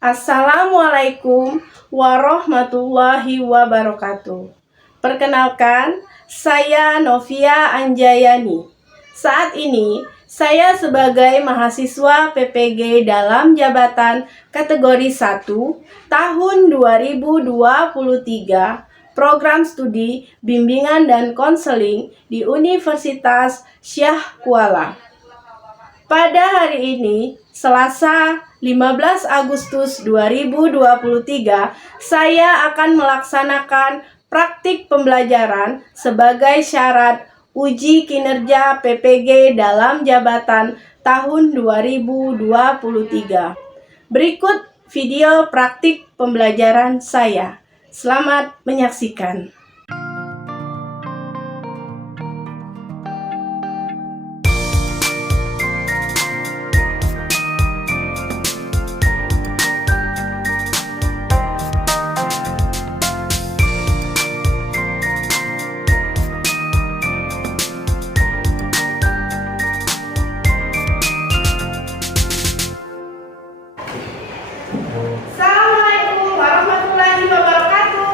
Assalamualaikum warahmatullahi wabarakatuh. Perkenalkan, saya Novia Anjayani. Saat ini, saya sebagai mahasiswa PPG dalam jabatan kategori 1 tahun 2023 program studi bimbingan dan konseling di Universitas Syah Kuala. Pada hari ini, Selasa 15 Agustus 2023, saya akan melaksanakan praktik pembelajaran sebagai syarat uji kinerja PPG dalam jabatan tahun 2023. Berikut video praktik pembelajaran saya. Selamat menyaksikan. Assalamualaikum warahmatullahi wabarakatuh.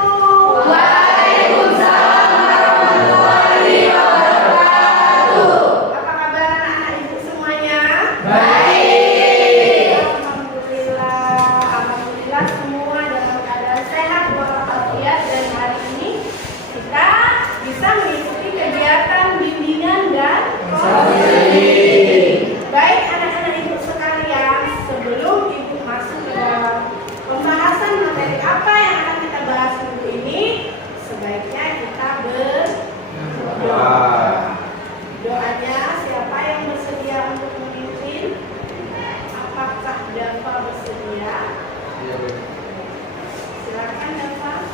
Waalaikumsalam warahmatullahi wabarakatuh. Apa kabar anak-anak ibu semuanya? Baik. Alhamdulillah semua dalam keadaan sehat walafiat, dan hari ini kita bisa mengikuti kegiatan bimbingan dan konseling. Baik anak-anak ibu sekalian, sebelum ibu masuk ke dalam pembahasan materi apa yang akan kita bahas minggu ini, sebaiknya kita berdoa. Doanya siapa yang bersedia untuk memimpin? Apakah Dafa bersedia? Silakan Dafa.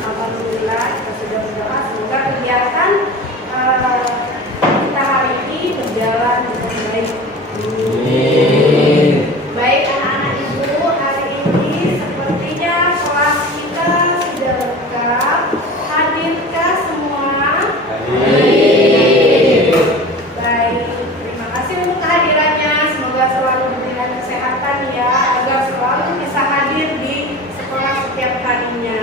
Alhamdulillah kita sudah berdoa, semoga kegiatan kita hari ini berjalan dengan baik. Baik anak-anak ibu, hari ini sepertinya kelas kita sudah lengkap. Hadirkah semua? Baik, terima kasih untuk kehadirannya. Semoga selalu diberikan kesehatan ya, agar selalu bisa hadir di sekolah setiap harinya.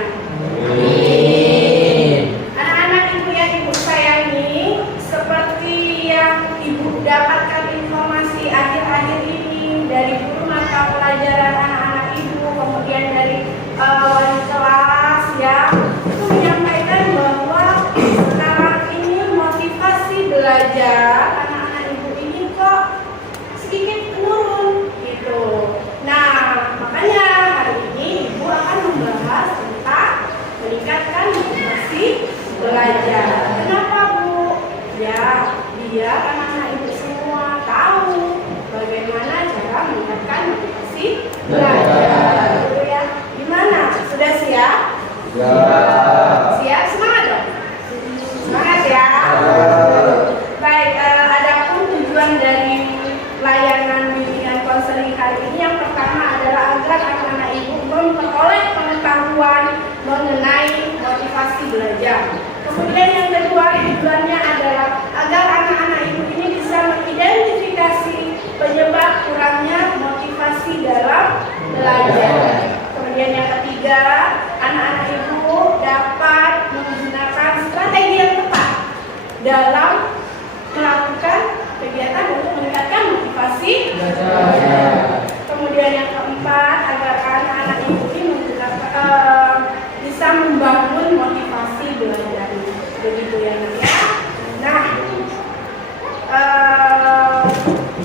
Anak-anak ibu yang ibu sayangi, seperti yang ibu dapatkan informasi akhir-akhir ini dari guru mata pelajaran anak-anak ibu, kemudian dari wali kelas ya, itu menyampaikan bahwa sekarang ini motivasi belajar anak-anak ibu ini kok sedikit menurun gitu. Nah, makanya hari ini ibu akan membahas tentang meningkatkan motivasi belajar. Kenapa Bu? Ya, biar anak-anak ibu semua tahu bagaimana cara meningkatkan motivasi belajar. Gitu ya. Gimana? Sudah siap? Siap? Semangat dong? Semangat ya. Baik, adapun tujuan dari layanan bimbingan konseling hari ini, yang pertama adalah agar anak-anak ibu memperoleh pengetahuan mengenai motivasi belajar. Kemudian yang kedua, tujuannya adalah agar anak-anak ibu ini bisa mengidentifikasi penyebab kurangnya motivasi dalam belajar. Kemudian yang ketiga, anak-anak ibu dapat menggunakan strategi yang tepat dalam melakukan kegiatan untuk meningkatkan motivasi belajar. Kemudian yang keempat, agar anak-anak ibu ini bisa membangun motivasi belajar. Begitu ya Nak ya. Nah,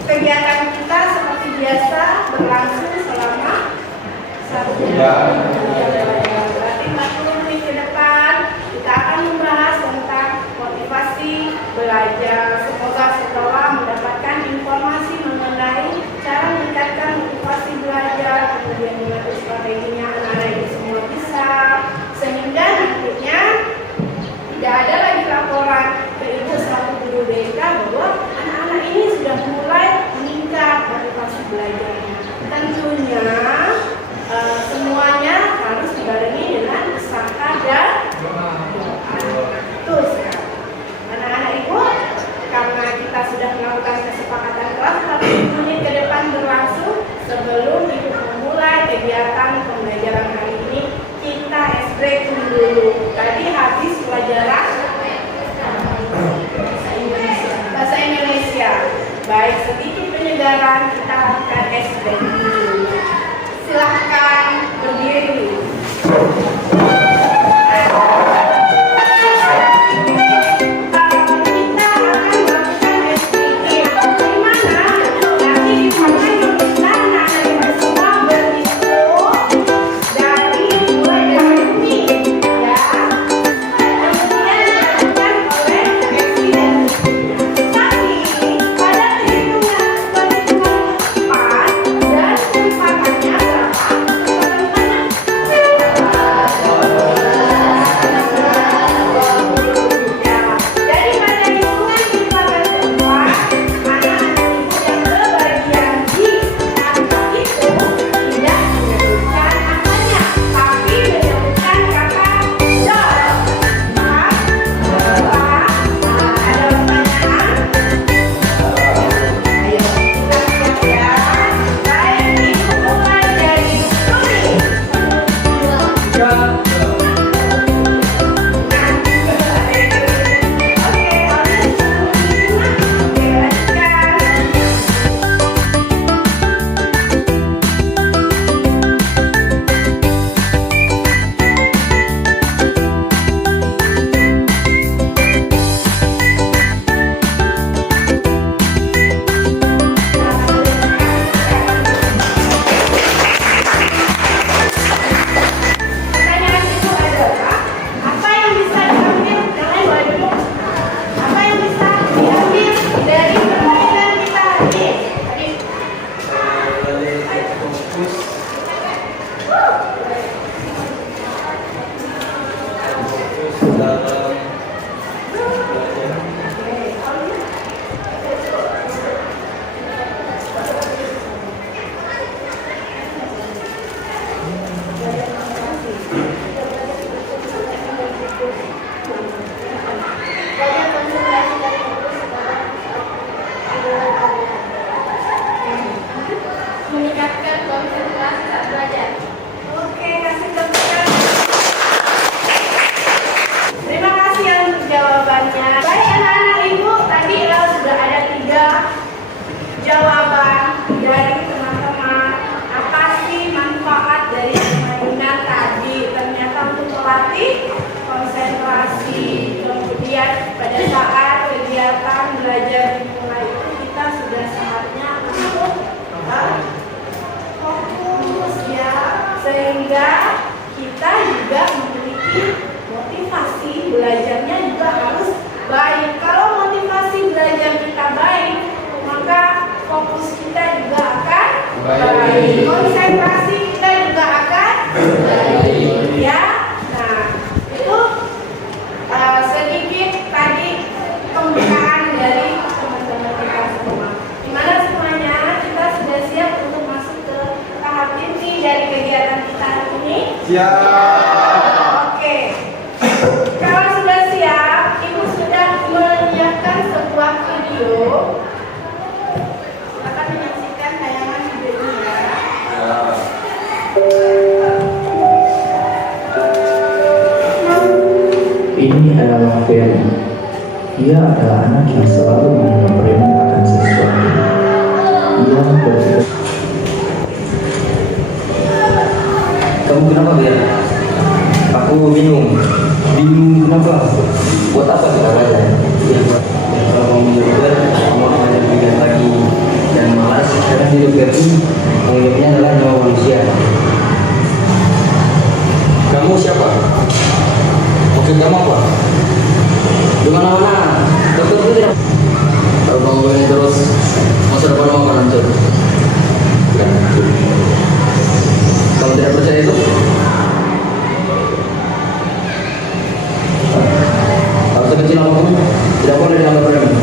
kegiatan kita seperti biasa berlangsung selama 1 jam. Berarti 40 menit ke depan kita akan membahas tentang motivasi belajar. Semoga setelah mendapatkan informasi mengenai cara meningkatkan motivasi belajar, kemudian mengatur strateginya, anak-anak ini semua bisa, sehingga nantinya tidak ada lagi laporan ke ibu selaku guru BK bahwa anak-anak ini sudah mulai meningkat motivasi belajarnya. Tentunya semuanya kegiatan pembelajaran hari ini, kita break dulu. Tadi habis pelajaran bahasa Indonesia. Baik, sedikit penyegaran, kita akan break dulu. Silahkan berdiri. Meningkatkan konsentrasi saat belajar. Oke, kasih tepuk tangan. Terima kasih untuk jawabannya. Baik anak-anak ibu, tadi sudah ada 3 jawaban dari teman-teman. Apa sih manfaat dari permainan tadi? Ternyata untuk melatih konsentrasi. Kemudian pada saat kegiatan belajar dimulai itu kita sudah saatnya untuk fokus ya, sehingga kita juga memiliki motivasi belajarnya juga harus baik. Kalau motivasi belajar kita baik, maka fokus kita juga akan baik, konsentrasi kita juga akan baik ya. Nah, itu sedikit tadi pembukaan dari teman-teman kita semua. Gimana semuanya? Kita sudah siap untuk masuk ke tahap inti dari kegiatan kita hari ini? Siap. Oke. Kalau sudah siap, Ibu sudah menyiapkan sebuah video. Akan menyaksikan tayangan videonya. Ini adalah Ferry. Dia adalah anak yang selalu memperhatikan sesuatu. Ia berpikir. Kamu kenapa, Ber? Aku bingung. Bingung kenapa? Buat apa kita belajar? Kalau kamu menjadi kamu akan belajar pikiran lagi dan malas karena hidup Ferry menghidupnya adalah nyawa manusia. Kamu siapa? Maksud kamu apa? Di mana-mana, dokter itu tidak. Kalau kamu begini terus, masa depan kamu akan hancur. Kamu tidak percaya itu? Kalau sekecil apapun, tidak boleh dianggap remeh.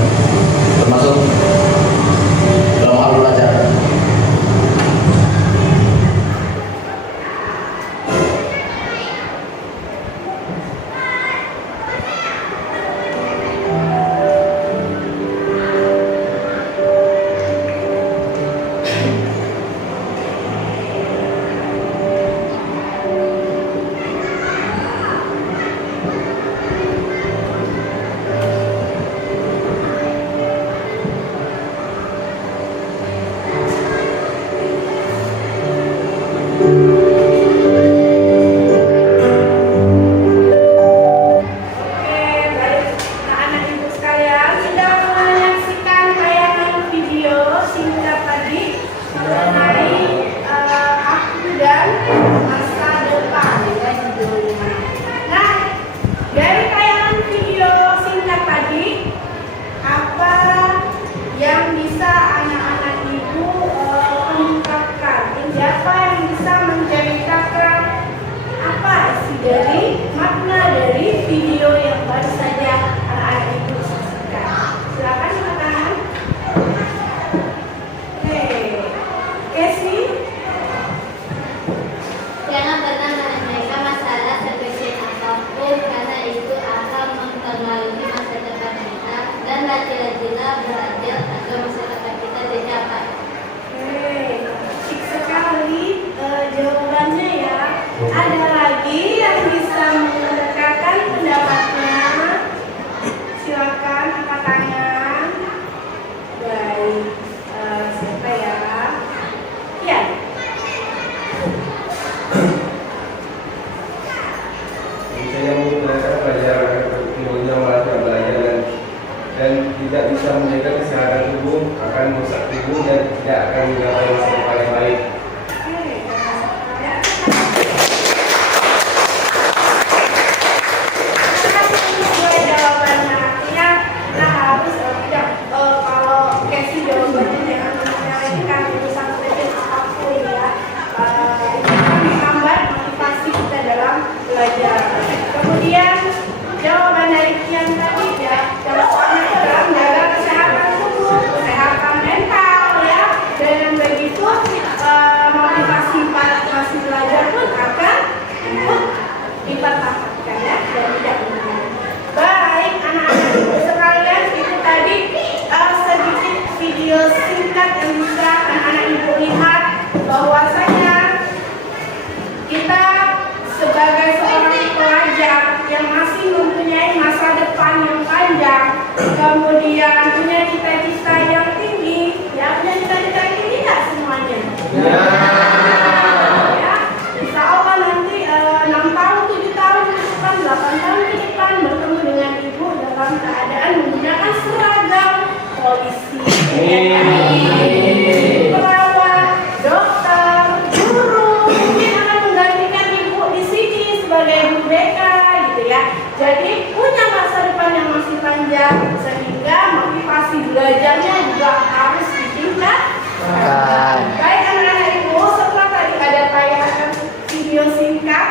Termasuk dalam hal belajar. pun akan dipertahankan ya, dan tidak meninggal. Baik anak-anak ibu sekalian, itu tadi sedikit video singkat yang bisa anak-anak ibu lihat bahwasanya kita sebagai seorang pelajar yang masih mempunyai masa depan yang panjang, kemudian punya cita-cita yang tinggi, ya punya cita-cita yang tinggi nggak semuanya? Ya, insya Allah nanti 6 tahun, 7 tahun ke depan, 8 tahun ke depan bertemu dengan ibu dalam keadaan menggunakan seragam polisi, perawat, dokter, guru, mungkin akan menggantikan ibu di sini sebagai guru BK gitu ya. Jadi punya masa depan yang masih panjang, sehingga motivasi belajarnya juga harus ditingkatkan. Baik anak-anak ibu, setelah tadi ada tayangan video singkat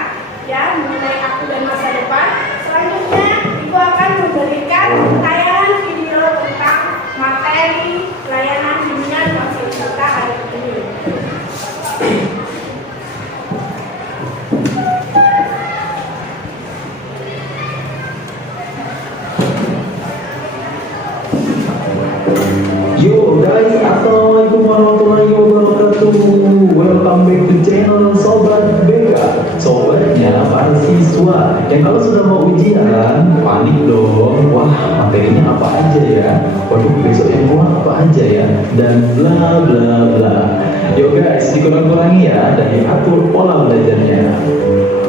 ya mengenai aku dan masa depan, selanjutnya ibu akan memberikan tayangan video tentang materi layanan bimbingan masih peserta hari ini. Yo guys, assalamualaikum warahmatullahi wabarakatuh. Welcome back to channel Sobat BK. Sobatnya para siswa yang kalau sudah mau ujian panik dong. Wah, materinya apa aja ya? Waduh, besok yang keluar apa aja ya? Dan bla bla bla. Yo guys, dikurang-kurangi ya dan diatur pola belajarnya.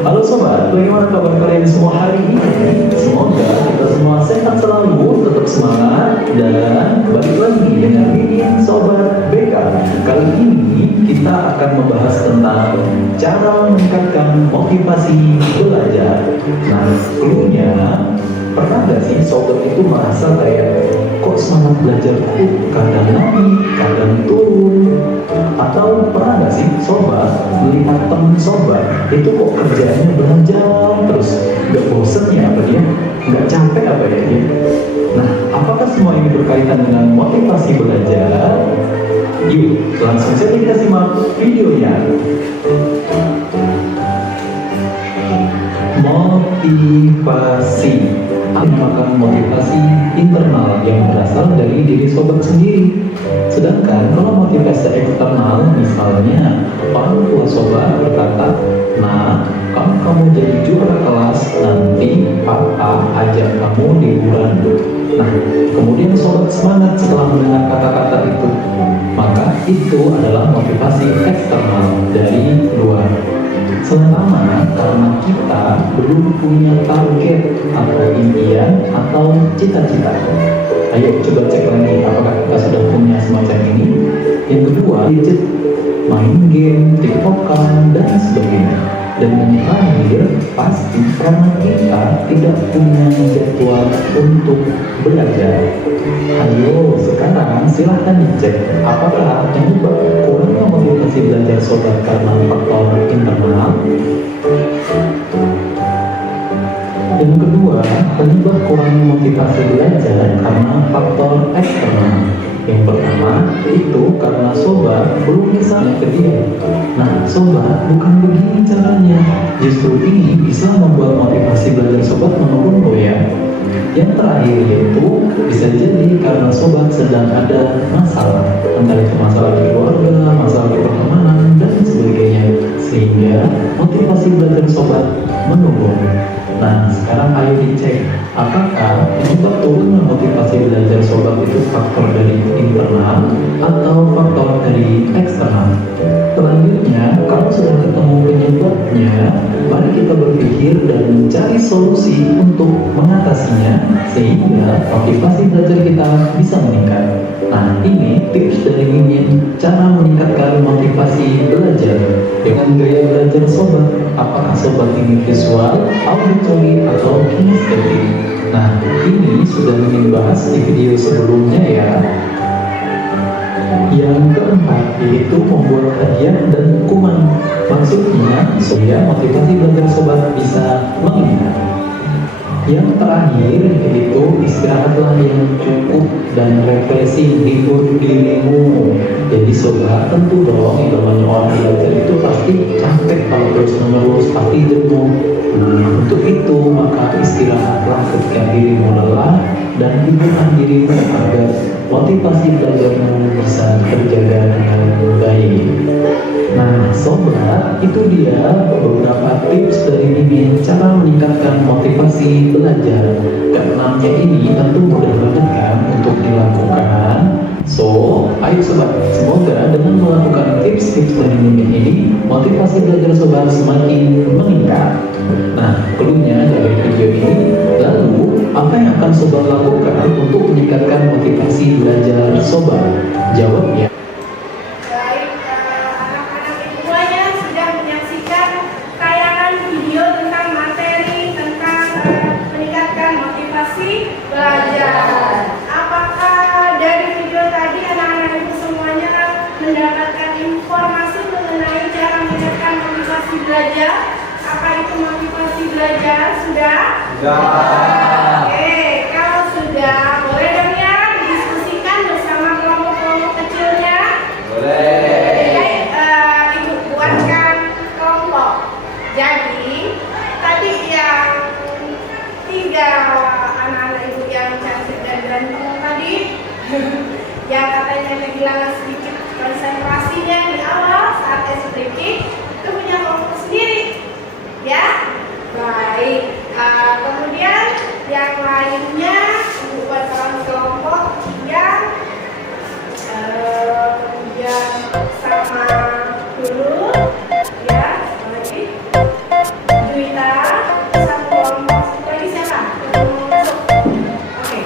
Halo sobat, bagaimana kabar kalian semua hari ini? Semoga kita semua sehat selalu, tetap semangat, dan balik lagi dengan bimbingan Sobat BK. Kali ini kita akan membahas tentang cara meningkatkan motivasi belajar. Nah, clue-nya, pernah gak sih sobat itu merasa kayak kok semangat belajarku kadang naik, kadang turun? Atau pernah gak sih sobat melihat teman sobat itu kok kerjaannya belajar terus, gak bosen ya apa dia? Gak capek apa ya dia? Nah, apakah semua ini berkaitan dengan motivasi belajar? Yuk, langsung saja kita simak videonya. Motivasi dinamakan motivasi internal yang berasal dari diri sobat sendiri. Sedangkan kalau motivasi eksternal, misalnya orang tua sobat berkata, "Nah, kalau kamu jadi juara kelas, nanti papa ajak kamu liburan." Nah, kemudian sobat semangat setelah mendengar kata-kata itu. Maka itu adalah motivasi eksternal dari luar. Selama karena kita belum punya target atau impian atau cita-cita. Ayo coba cek lagi apakah kita sudah punya semacam ini. Yang kedua, gadget, main game, tiktokan, dan sebagainya. Dan yang terakhir, pasti karena kita tidak punya jadwal untuk belajar. Ayo sekarang silahkan dicek apakah penyebab kurangnya motivasi belajar sobat karena faktor internal. Yang kedua, penyebab kurangnya motivasi belajar karena faktor eksternal. Yang pertama itu karena sobat belum bisa kerja. Nah, sobat bukan begini caranya. Justru ini bisa membuat motivasi belajar sobat menurun loh ya. Yang terakhir yaitu bisa jadi karena sobat sedang ada masalah, entah itu masalah di keluarga, masalah di pertemanan, dan sebagainya, sehingga motivasi belajar sobat menurun. Nah, sekarang ayo dicek apakah penyebab turunnya motivasi belajar sobat itu faktor dari internal atau faktor dari eksternal. Selanjutnya, kalau sudah ketemu penyebabnya, mari kita berpikir dan mencari solusi untuk mengatasinya sehingga motivasi belajar kita bisa meningkat. Nah, ini tips dari Mimin cara meningkatkan motivasi belajar dengan gaya belajar sobat. Apakah sobat ini visual, auditory, atau kinestetik? Nah, ini sudah Mimin bahas di video sebelumnya ya. Yang keempat yaitu membuat hadiah dan hukuman. Maksudnya supaya motivasi belajar sobat bisa meningkat. Yang terakhir yaitu istirahatlah yang cukup dan refreshing, hibur dirimu. Jadi sobat, tentu dong yang namanya orang belajar itu pasti capek kalau terus menerus, pasti jenuh. Untuk itu maka istirahatlah ketika dirimu lelah dan hiburkan dirimu agar motivasi belajarmu bisa terjaga dengan baik. Nah sobat, itu dia beberapa tips dari Mimin cara meningkatkan motivasi belajar. Keenamnya ini tentu mudah banget kan untuk dilakukan. So, ayo sobat, semoga dengan melakukan tips-tips dari Mimin ini motivasi belajar sobat semakin meningkat. Nah, keluarnya dari video ini, lalu apa yang akan sobat lakukan untuk meningkatkan motivasi belajar sobat? Jawab ya. Baik, anak-anak ibu semuanya sudah menyaksikan tayangan video tentang materi tentang meningkatkan motivasi belajar. Apakah dari video tadi anak-anak ibu semuanya mendapatkan informasi mengenai cara meningkatkan motivasi belajar? Apa itu motivasi belajar? Sudah? Oke, kalau sudah, boleh dong ya didiskusikan bersama kelompok-kelompok kecilnya. Ibu buatkan kelompok. Jadi tadi yang 3 anak-anak ibu yang cantik dan ganteng tadi, yang katanya kehilangan sedikit konsentrasinya di awal saat SPK, itu punya kelompok sendiri, ya. Baik. Kemudian yang lainnya ibu buatkan kelompok yang kemudian sama dulu, ya, lagi Juwita, satu kelompok lagi siapa? Mau masuk? Oke.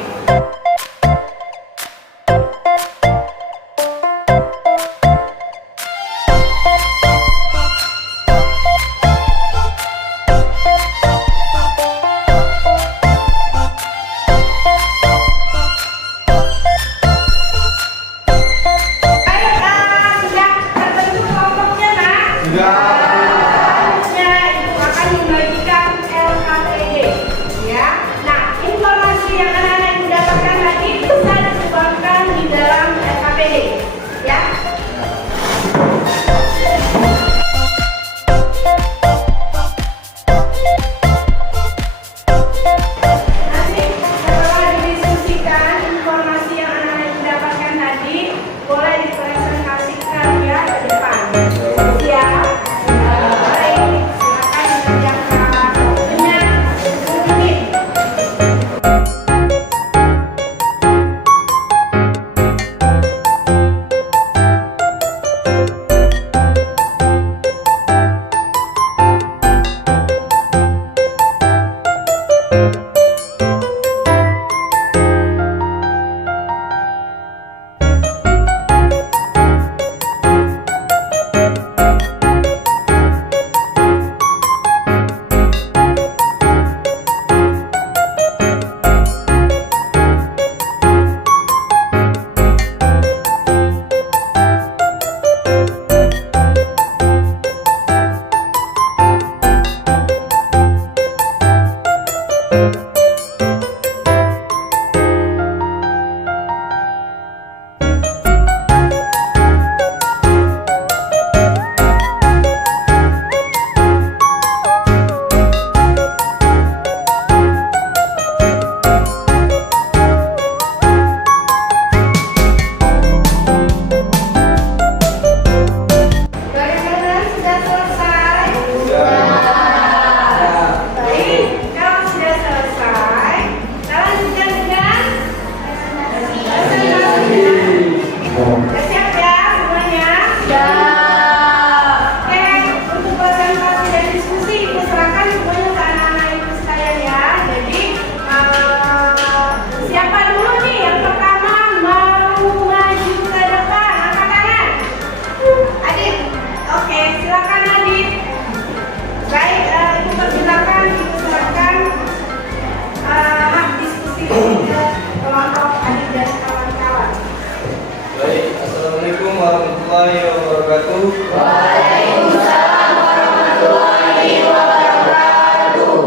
warahmatullahi wabarakatuh. Waalaikumsalam warahmatullahi wabarakatuh.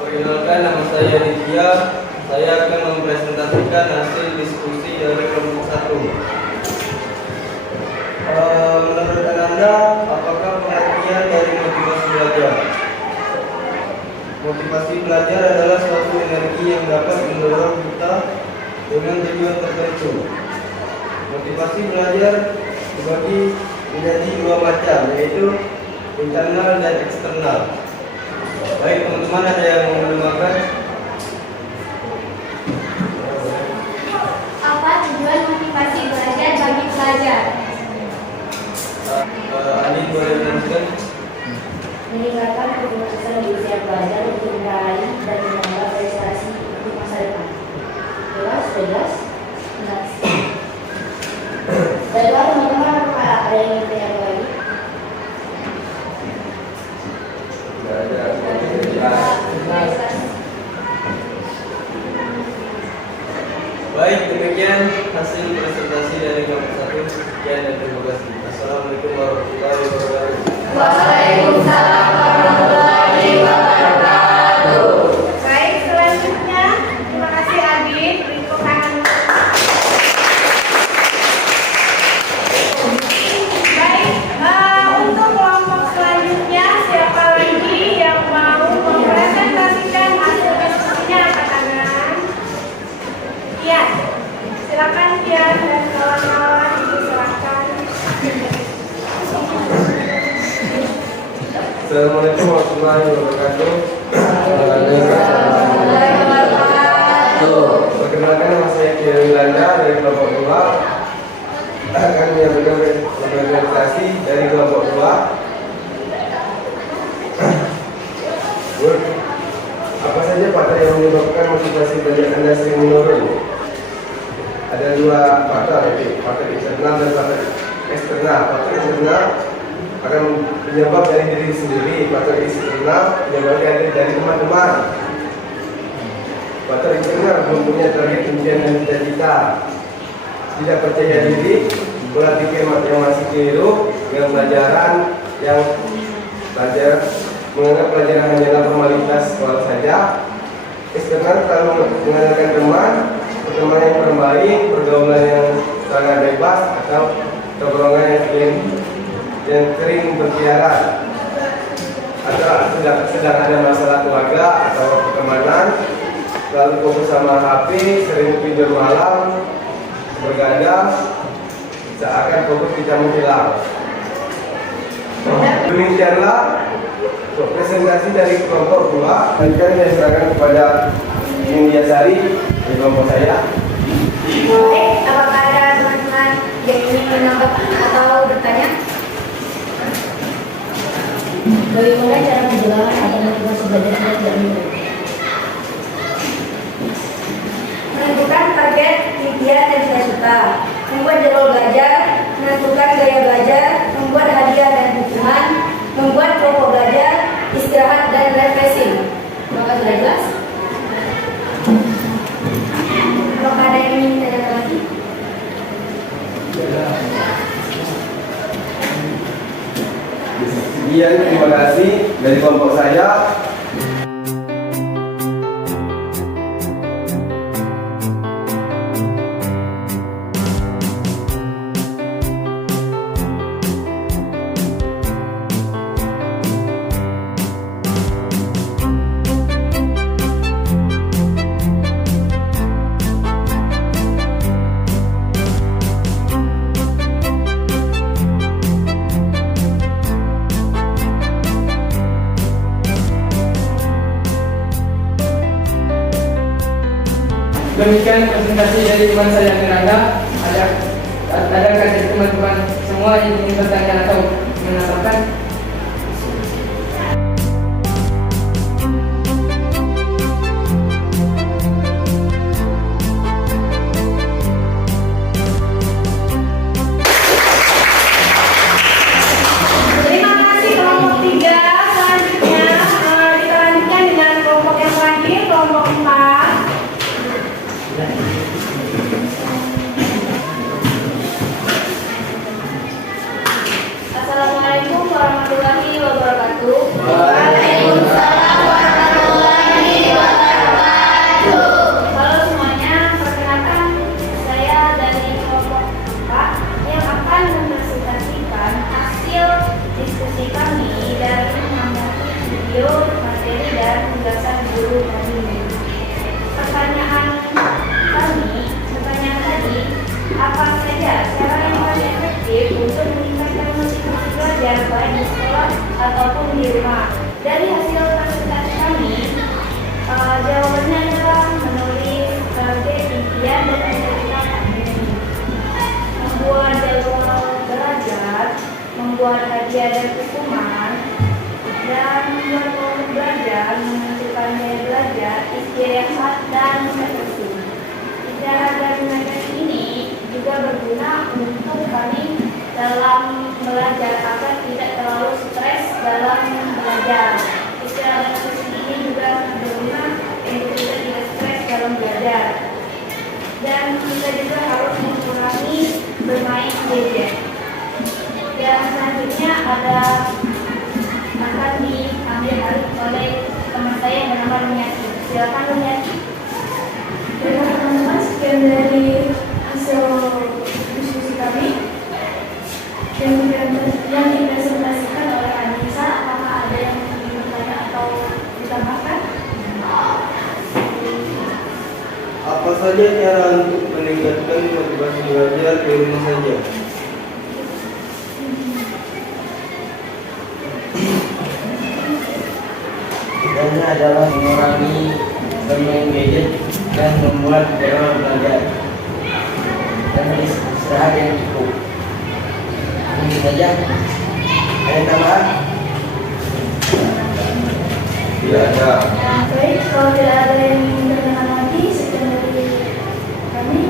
Perkenalkan, nama saya menyampaikan hasil diskusi dari kelompok 1. Menurut Anda, apakah pengertian dari motivasi belajar? Motivasi belajar adalah suatu energi yang dapat mendorong kita dengan tujuan tertentu. Motivasi belajar dibagi menjadi dua macam, yaitu internal dan eksternal. Baik teman-teman, ada yang mau menambahkan? Apa tujuan motivasi belajar bagi pelajar? Ani boleh menjelaskan? Meningkatkan keberhasilan di usia pelajar untuk meraih dan menambah prestasi untuk masa depan. Jelas? Jelas. Dari luar teman-teman ada yang ingin bertanya lagi? Tidak ada. Baik, demikian hasil presentasi dari kelompok 1. Sekian dan terima kasih. Assalamualaikum warahmatullahi wabarakatuh. Waalaikumsalam warahmatullahi wabarakatuh. Baik, selanjutnya terima kasih Adit. Beri tepuk tangan. Baik, untuk kelompok selanjutnya siapa lagi yang mau mempresentasikan hasil diskusinya? Angkat tangan. Iya, silakan Kian dan kawan-kawan diserahkan. Assalamualaikum warahmatullahi wabarakatuh. Perkenalkan, nama saya Kian Wilanda dari kelompok 2. Akan menyampaikan presentasi dari kelompok 2. Apa saja faktor yang menyebabkan motivasi belajar Anda sering menurun? Ada dua faktor, yaitu faktor internal dan faktor eksternal. Faktor internal akan penyebab dari diri sendiri, faktor eksternal penyebabnya dari teman-teman. Faktor eksternal mempunyai target impian dan cita-cita, tidak percaya diri, pola pikir yang masih keliru dengan pelajaran yang menganggap pelajaran hanyalah formalitas sekolah saja. Eksternal terlalu mengandalkan teman, pertemanan yang kurang baik, pergaulan yang sangat bebas, atau tongkrongan yang sering berkeliaran, atau sedang ada masalah keluarga atau pertemanan, lalu fokus sama HP, sering tidur malam, bergadang, seakan fokus tidak menghilang. Demikianlah presentasi dari kelompok 2. Selanjutnya saya serahkan kepada India Sari dari kelompok saya. Baik, apakah ada teman-teman yang ingin menambah atau bertanya? Bagaimana cara menjelaskan agar motivasi belajar Anda tidak menurun? Menentukan target, impian, dan cita-cita. Membuat jadwal belajar, menentukan gaya belajar, membuat hadiah dan hukuman, membuat kelompok belajar, istirahat dan refreshing. Apakah sudah jelas? Apakah ada yang ingin ditanyakan lagi? Sekian, terima kasih dari kelompok saya. Demikian presentasi dari teman saya Miranda. Adakah dari teman-teman semua yang ingin bertanya atau menambahkan? Terima kasih kelompok 3. Selanjutnya kita lanjutkan dengan kelompok yang terakhir, kelompok 4. Assalamualaikum warahmatullahi video, materi, dan penjelasan guru tadi. Pertanyaan tadi, apa saja cara yang paling efektif untuk meningkatkan motivasi belajar baik di sekolah ataupun di rumah? Dari hasil konsultasi kami, jawabannya adalah menulis target, impian, dan rencana kami, membuat jadwal belajar, membuat hadiah dan hukuman, dan membuat kelompok belajar, menentukan gaya belajar, istirahat, dan refleksi. Cara dan metode ini juga berguna untuk kami dalam belajar agar tidak terlalu stres dalam belajar. Istilah dan refleksi ini juga berguna untuk kita tidak stres dalam belajar. Dan kita juga harus mengurangi bermain gadget. Dan selanjutnya akan diambil alih oleh teman saya yang bernama Lumiati. Silakan Lumiati. Teman-teman, sekian dari hasil diskusi kami yang dipresentasikan oleh Anissa. Apakah ada yang ingin bertanya atau ditambahkan? Apa saja cara untuk meningkatkan motivasi belajar di rumah saja? Caranya adalah mengurangi bermain gadget dan membuat jadwal belajar dan istirahat yang cukup. Ini saja. Ada tambahan? Tidak ada. Baik, kalau tidak ada yang ingin bertanya lagi, sekian dari kami,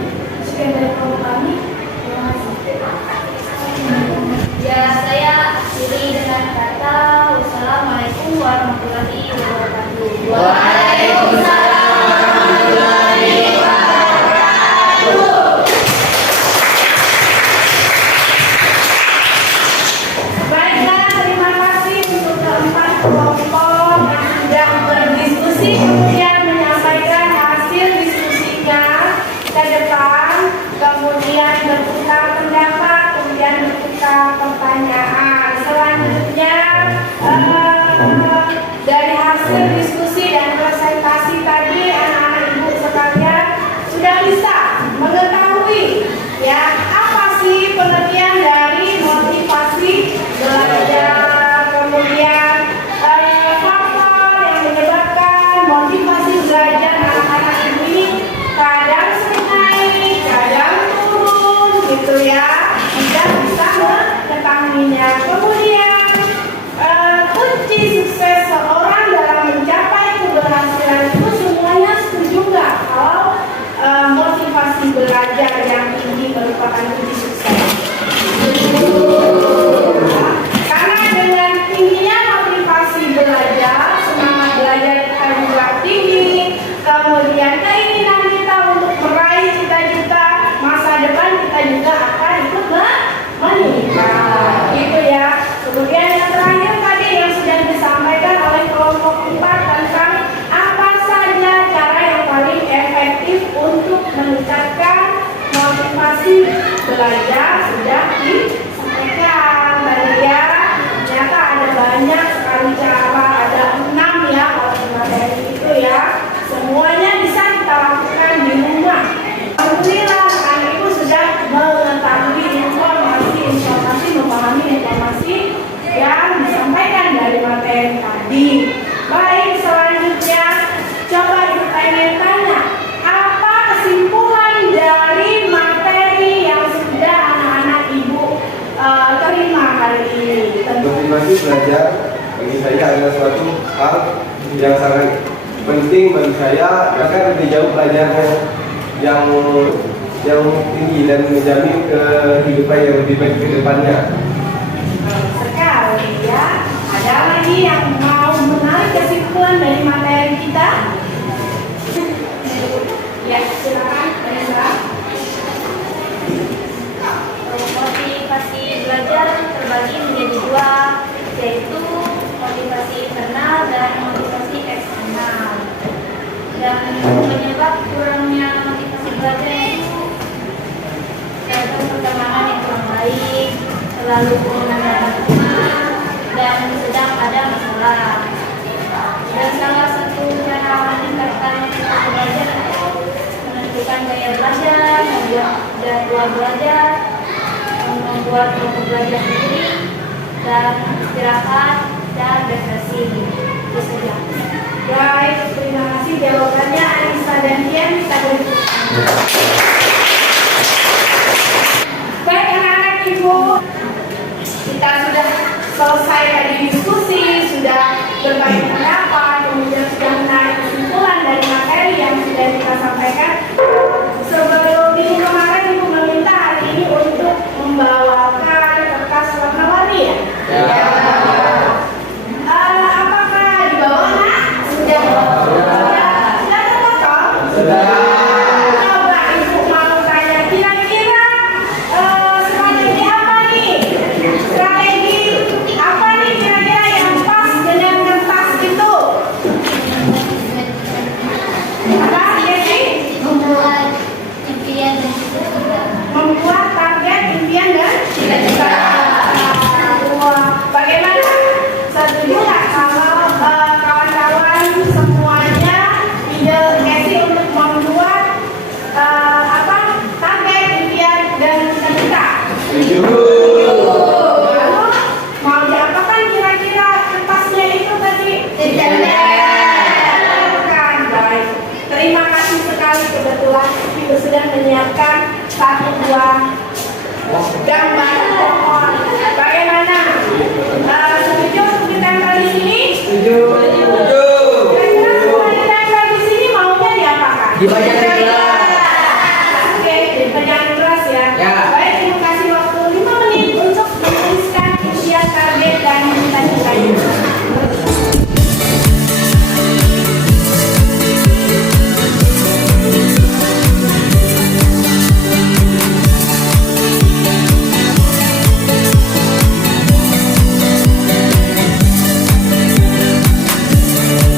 sekian dari kelompok kami. Terima kasih. Ya, saya akhiri dengan kata wassalamualaikum warahmatullahi wabarakatuh. Waalaikumsalam warahmatullahi wabarakatuh. Baiklah, terima kasih untuk keempat kelompok yang sudah berdiskusi kemudian menyampaikan hasil diskusinya ke depan, kemudian bertukar pendapat, kemudian bertukar pertanyaan. Selanjutnya dari hasil diskusi dan presentasi tadi, anak-anak ibu sekalian sudah bisa mengetahui ya apa sih pengertian dari motivasi belajar, kemudian faktor yang menyebabkan motivasi belajar anak-anak ibu ini kadang sering naik, kadang turun gitu ya. Kita bisa mengetahuinya. Kemudian kunci sukses seorang dalam mencapai keberhasilan itu semuanya setuju nggak kalau motivasi belajar yang tinggi merupakan kunci sukses? Karena dengan tingginya motivasi belajar, semangat belajar kita juga tinggi, kemudian keinginan kita untuk meraih cita-cita masa depan kita juga akan ikut meningkat, gitu ya. Kemudian yang terakhir tadi yang sudah disampaikan oleh kelompok 4 tentang apa saja cara yang paling efektif untuk meningkatkan motivasi belajar sudah disampaikan tadi ya. Ternyata ada banyak sekali cara, ada 6 ya kalau di materi itu ya. Semuanya bisa kita lakukan di rumah. Alhamdulillah anak ibu sudah mengetahui informasi, memahami informasi yang disampaikan dari materi tadi. Baik, selanjutnya coba ditanya-tanya, apa kesimpulan dari materi yang sudah anak-anak ibu terima hari ini? Motivasi belajar bagi saya adalah suatu hal yang sangat penting bagi saya, agar lebih jauh belajarnya yang tinggi dan menjamin kehidupan yang lebih baik ke depannya. Sekali ya. Ada lagi yang mau menarik kesimpulan dari materi kita? Ya, silakan Reza. Motivasi belajar terbagi menjadi dua, yaitu motivasi internal dan motivasi eksternal. Dan penyebab kurangnya motivasi belajar itu tergantung perkembangan yang kurang baik, terlalu penggunaan rumah, dan sedang ada masalah. membuat kelompok belajar sendiri, dan istirahat dan refleksi. Itu saja. Baik, terima kasih jawabannya Anissa dan Kian. Kita beri. Baik anak-anak ibu, kita sudah selesai tadi diskusi, sudah berbagi pendapat, kemudian sudah menarik kesimpulan dari materi yang sudah kita sampaikan. Sebelum minggu kemarin ibu meminta hari ini untuk membawakan kertas warna-warni ya? Ya. Apakah dibawa nak? Sudah. Sudah terpotong? Sudah. Coba ibu mau tanya kira-kira strategi apa nih? Strategi apa nih kira-kira yang pas dengan kertas itu? Apa Desi? Membuat impian dan cita-cita. Membuat target, impian dan cita-cita. Wah, bagaimana? Setuju nggak kalau kawan-kawan semuanya ide Desi untuk membuat target, impian dan cita-cita? Lalu mau diapakan kira-kira kertasnya itu tadi? Kan, baik. Terima kasih sekali, kebetulan ibu sudah menyiapkan satu buah gambar pohon. Bagaimana? Setuju untuk ditempel di sini? Kira-kira semua ditempel di sini maunya diapakan? Dipajang di kelas. Oke, dipajang di kelas ya. Ya. Baik, ibu kasih waktu 5 menit untuk menuliskan impian, target dan cita-citanya.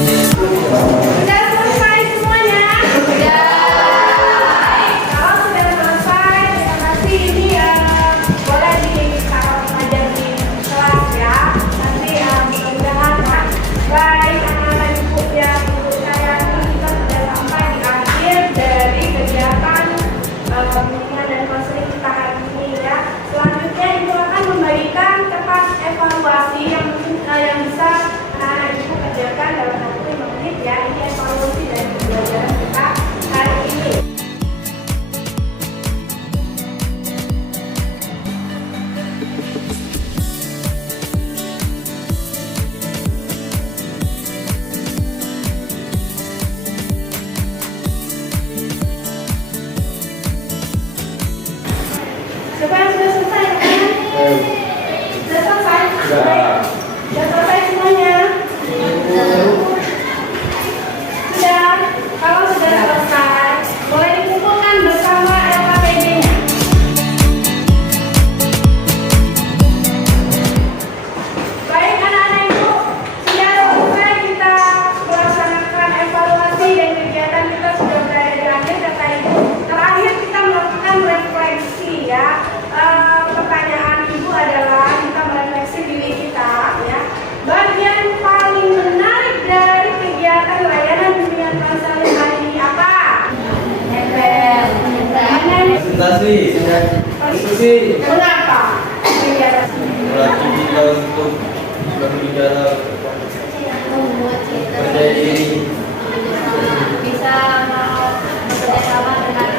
Sudah selesai semuanya? Sudah. Baik, kalau sudah selesai, terima kasih. Ini boleh ditaruh aja di kelas ya. Nanti mudah-mudahan Pak. Baik, anak-anak ibu ya, ibu saya kita sudah sampai di akhir dari kegiatan bimbingan dan konseling kita hari ini ya. Selanjutnya ibu akan membagikan kertas evaluasi yang bisa anak-anak ibu kerjakan dalam waktu 5 menit ya. Ini evaluasi dari pembelajaran kita hari ini. Siapa yang sudah selesai? Sudah selesai? Baik. Sudah selesai semuanya? Sudah. Kalau sudah selesai, boleh dikumpulkan bersama LKPD-nya. Baik anak-anak ibu, sudah selesai kita melaksanakan evaluasi dan kegiatan kita sudah berada di akhir kata ibu. Terakhir kita melakukan refleksi ya. Pertanyaan ibu adalah kita merefleksi diri kita ya. Bagian paling menarik dari kegiatan layanan bimbingan konseling hari ini apa? Presentasi, diskusi, Kenapa? Kegiatan melatih kita untuk berbicara, Membuat cerita. percaya diri, Bisa bekerja sama dengan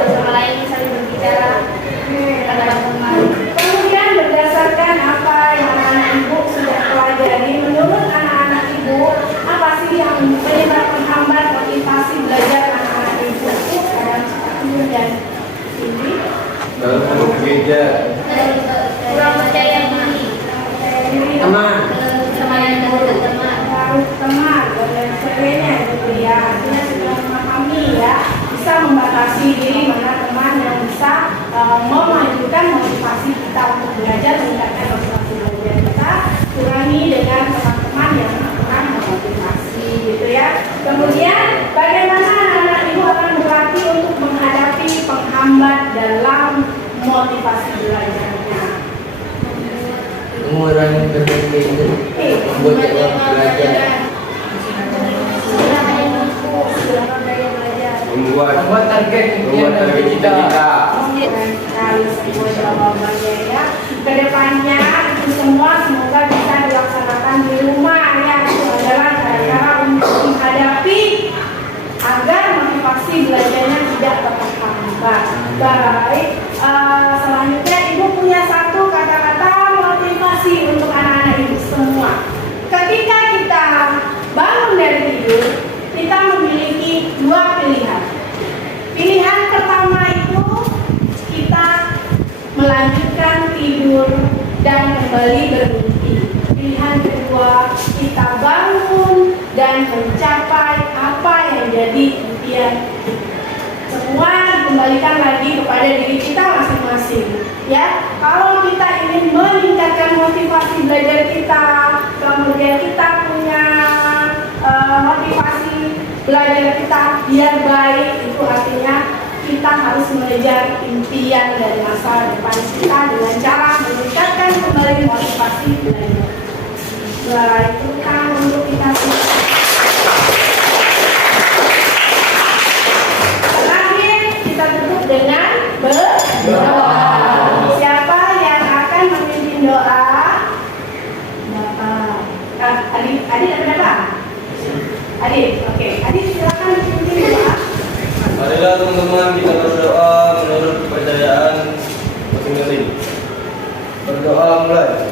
sesama lain, saling berbicara dalam teman. Kemudian berdasarkan apa yang anak-anak ibu sudah pelajari, menurut anak-anak ibu apa sih yang penyebab penghambat motivasi belajar anak-anak ibu dalam ini dan ini? dalam bekerja, Kurang percaya diri. Teman. Teman yang dekat teman. Harus teman dan lain sebagainya gitu ya. Artinya sudah memahami ya, bisa membatasi diri mana teman yang bisa memajukan motivasi kita untuk belajar, meningkatkan motivasi belajar kita, kurangi dengan teman-teman yang kurang memotivasi gitu ya. Kemudian bagaimana anak-anak ibu akan berlatih untuk menghadapi penghambat dalam motivasi belajarnya. Mengurangi berbagai membuat jadwal belajar. membuat Membuat target impian dan target cita-cita. cita-cita. Keren sekali semua jawabannya ya. Baik, selanjutnya Ibu punya satu kata-kata motivasi untuk anak-anak Ibu semua. Ketika kita bangun dari tidur, kita memiliki dua pilihan. Pilihan pertama itu kita melanjutkan tidur dan kembali bermimpi. Pilihan kedua, kita bangun dan mencapai apa yang jadi impian. Semua dikembalikan lagi kepada diri kita masing-masing. Ya, kalau kita ingin meningkatkan motivasi belajar kita, kemudian kita punya motivasi belajar kita biar baik, itu artinya kita harus mengejar impian dari masa depan kita dengan cara meningkatkan kembali motivasi belajar. Baik, itu kan untuk kita semua. Terakhir kita tutup dengan berdoa. Siapa yang akan memimpin doa? Bapak. Adik ada berapa? Adik, oke. Adik silakan memimpin doa. Marilah teman-teman kita berdoa menurut kepercayaan masing-masing. Berdoa mulai.